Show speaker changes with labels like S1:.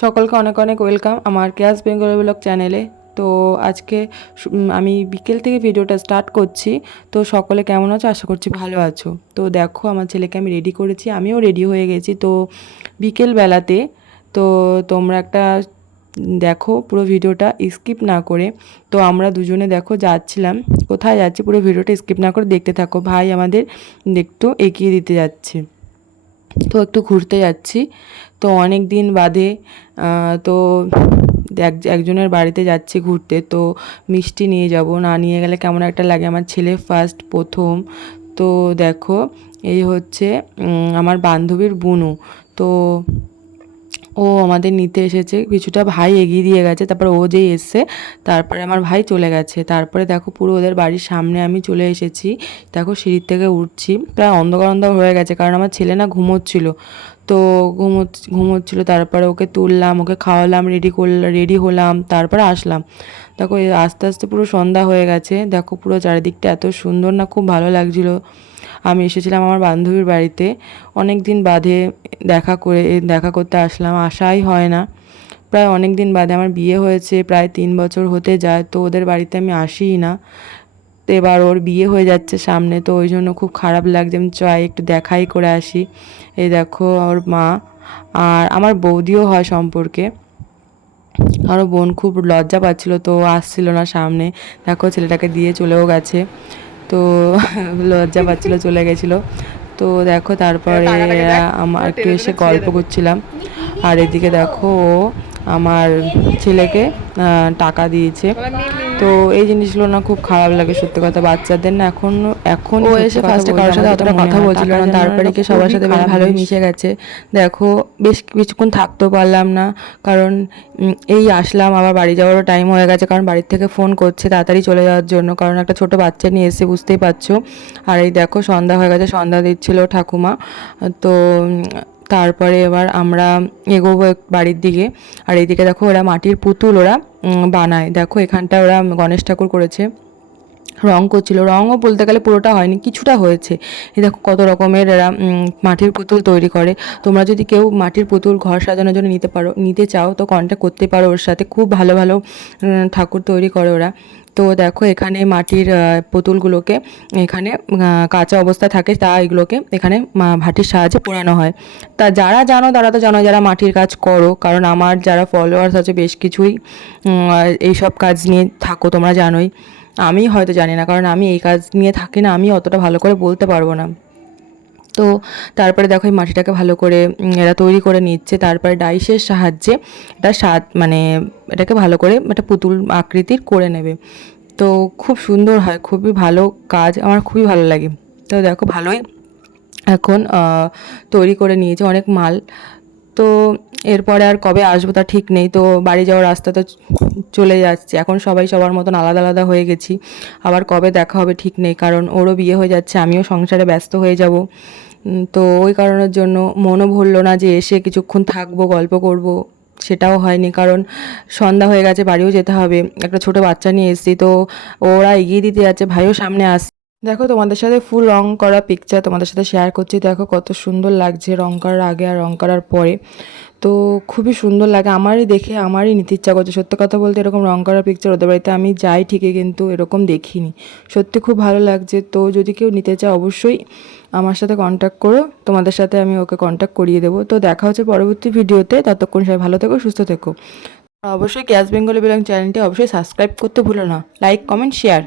S1: সকলকে অনেক অনেক ওয়েলকাম আমার ক্যাশ বেঙ্গল ব্লগ চ্যানেলে। তো আজকে আমি বিকেল থেকে ভিডিওটা স্টার্ট করছি। তো সকলে কেমন আছো? আশা করছি ভালো আছো। তো দেখো, আমার ছেলেকে আমি রেডি করেছি। আমিও রেডি হয়ে গেছি। তো বিকেল বেলাতে, তো তোমরা একটা দেখো পুরো ভিডিওটা স্কিপ না করে। তো আমরা দুজনে দেখো যাচ্ছিলাম। কোথায় যাচ্ছি পুরো ভিডিওটা স্কিপ না করে দেখতে থাকো। ভাই আমাদের একটু এগিয়ে দিতে যাচ্ছে। তো একটু ঘুরতে যাচ্ছি। তো অনেক দিন বাদে তো এক, একজনের বাড়িতে যাচ্ছি ঘুরতে। তো মিষ্টি নিয়ে যাব। না নিয়ে গেলে কেমন একটা লাগে? আমার ছেলে ফার্স্ট প্রথম। তো দেখো, এই হচ্ছে আমার বান্ধবীর বুনু। তো ও আমাদের নিতে এসেছে, কিছুটা ভাই এগিয়ে দিয়ে গেছে, তারপর ও যেই এসছে, তারপরে আমার ভাই চলে গেছে। তারপরে দেখো পুরো ওদের বাড়ির সামনে আমি চলে এসেছি, দেখো সিঁড়ির থেকে উঠছি, প্রায় অন্ধকার অন্ধকার হয়ে গেছে, কারণ আমার ছেলে না ঘুমোচ্ছিল। তো ঘুমো ঘুমোচ্ছিলো, তারপরে ওকে তুললাম, ওকে খাওয়ালাম রেডি করলাম রেডি হলাম, তারপরে আসলাম। দেখো আস্তে আস্তে পুরো সন্ধ্যা হয়ে গেছে, দেখো পুরো চারিদিকটা এত সুন্দর না, খুব ভালো লাগছিল। আমি এসেছিলাম আমার বান্ধবীর বাড়িতে অনেক দিন বাদে দেখা করে দেখা করতে আসলাম আসাই হয় না। প্রায় অনেক দিন বাদে আমার বিয়ে হয়েছে, প্রায় তিন বছর হতে যায়, তো ওদের বাড়িতে আমি আসিই না। তো এবার ওর বিয়ে হয়ে যাচ্ছে সামনে তো ওই জন্য খুব খারাপ লাগছে। আমি চাই একটু দেখাই করে আসি। এই দেখো ওর মা আর আমার বৌদিও হয় সম্পর্কে। আরও বোন খুব লজ্জা পাচ্ছিল তো আসছিল না সামনে। দেখো ছেলেটাকে দিয়ে চলেও গেছে। তো লজ্জা পাচ্ছিল চলে গেছিল। তো দেখো তারপরে আমার একটু এসে গল্প করছিলাম। আর এদিকে দেখো ও আমার ছেলেকে টাকা দিয়েছে। তো এই জিনিসগুলো না খুব খারাপ লাগে সত্যি কথা। বাচ্চাদের না এখন এখন ও এসে ফার্স্টে কারোর সাথে অতটা কথা বলছিল না তারপরে কি সবার সাথে ভালোই মিশে গেছে। দেখো বেশ কিছুক্ষণ থাকতেও পারলাম না। কারণ এই আসলাম আবার বাড়ি যাওয়ারও টাইম হয়ে গেছে। কারণ বাড়ির থেকে ফোন করছে তাড়াতাড়ি চলে যাওয়ার জন্য। কারণ একটা ছোট বাচ্চা নিয়ে এসে বুঝতেই পারছ। আর এই দেখো সন্ধ্যা হয়ে গেছে সন্ধ্যা দিচ্ছিল ঠাকুমা। তো তারপরে এবার আমরা এগোবো বাড়ির দিকে। আর এইদিকে দেখো ওরা মাটির পুতুল ওরা বানায়। দেখো এখানটা ওরা গণেশ ঠাকুর করেছে। রং করছিল। রঙও বলতে গেলে পুরোটা হয়নি, কিছুটা হয়েছে। এই দেখো কত রকমের এরা মাটির পুতুল তৈরি করে। তোমরা যদি কেউ মাটির পুতুল ঘর সাজানোর জন্য নিতে পারো, নিতে চাও, তো কন্ট্যাক্ট করতে পারো ওর সাথে। খুব ভালো ভালো ঠাকুর তৈরি করে ওরা। তো দেখো এখানে মাটির পুতুলগুলোকে এখানে কাঁচা অবস্থা থাকে, তা এগুলোকে এখানে ভাটির সাহায্যে পোড়ানো হয়। তা যারা জানো, তারা তো জানো যারা মাটির কাজ করো, কারণ আমার যারা ফলোয়ার্স আছে বেশ কিছুই এইসব কাজ নিয়ে থাকো, তোমরা জানোই। আমি হয়তো জানি না, কারণ আমি এই কাজ নিয়ে থাকি না, আমি অতটা ভালো করে বলতে পারব না। তো তারপরে দেখো এই মাটিটাকে ভালো করে এরা তৈরি করে নিচ্ছে। তারপরে ডাইসের সাহায্যে এটা স্বাদ মানে এটাকে ভালো করে একটা পুতুল আকৃতির করে নেবে। তো খুব সুন্দর হয়, খুবই ভালো কাজ, আমার খুবই ভালো লাগে। তো দেখো ভালোই এখন তৈরি করে নিয়েছে অনেক মাল। তো এরপরে আর কবে আসব তা ঠিক নেই, তো বাড়ি যাওয়ার রাস্তা তো চলে যাচ্ছে। এখন সবাই সবার মতন আলাদা আলাদা হয়ে গেছি, আবার কবে দেখা হবে ঠিক নেই, কারণ ওরও বিয়ে হয়ে যাচ্ছে, আমিও সংসারে ব্যস্ত হয়ে যাব। তো ওই কারণের জন্য মনও ভরলো না যে এসে কিছুক্ষণ থাকব, গল্প করব, সেটাও হয়নি, কারণ সন্ধ্যা হয়ে গেছে, বাড়িও যেতে হবে। একটা ছোট বাচ্চা নিয়ে এসেছি, তো ওরা এগিয়ে দিতে যাচ্ছে, ভাইও সামনে আস, দেখো তোমাদের সাথে ফুল রং করা পিকচার তোমাদের সাথে শেয়ার করছি, দেখো কত সুন্দর লাগছে রং করার আগে আর রং করার পরে। তো খুবই সুন্দর লাগে। আমারই দেখে, আমারই নিতে ইচ্ছা করছে। সত্যি কথা বলতে এরকম রং করার পিকচার ওদের বাড়িতে আমি যাই ঠিকই কিন্তু এরকম দেখিনি। সত্যি খুব ভালো লাগছে। তো যদি কেউ নিতে চায় অবশ্যই আমার সাথে কন্ট্যাক্ট করো। তোমাদের সাথে আমি ওকে কন্ট্যাক্ট করিয়ে দেবো। তো দেখা হচ্ছে পরবর্তী ভিডিওতে। ততক্ষণ সবাই ভালো থেকো, সুস্থ থেকো। অবশ্যই ক্যাশ বেঙ্গলি বিলং চ্যানেলটি অবশ্যই সাবস্ক্রাইব করতে ভুলো না। Like comment share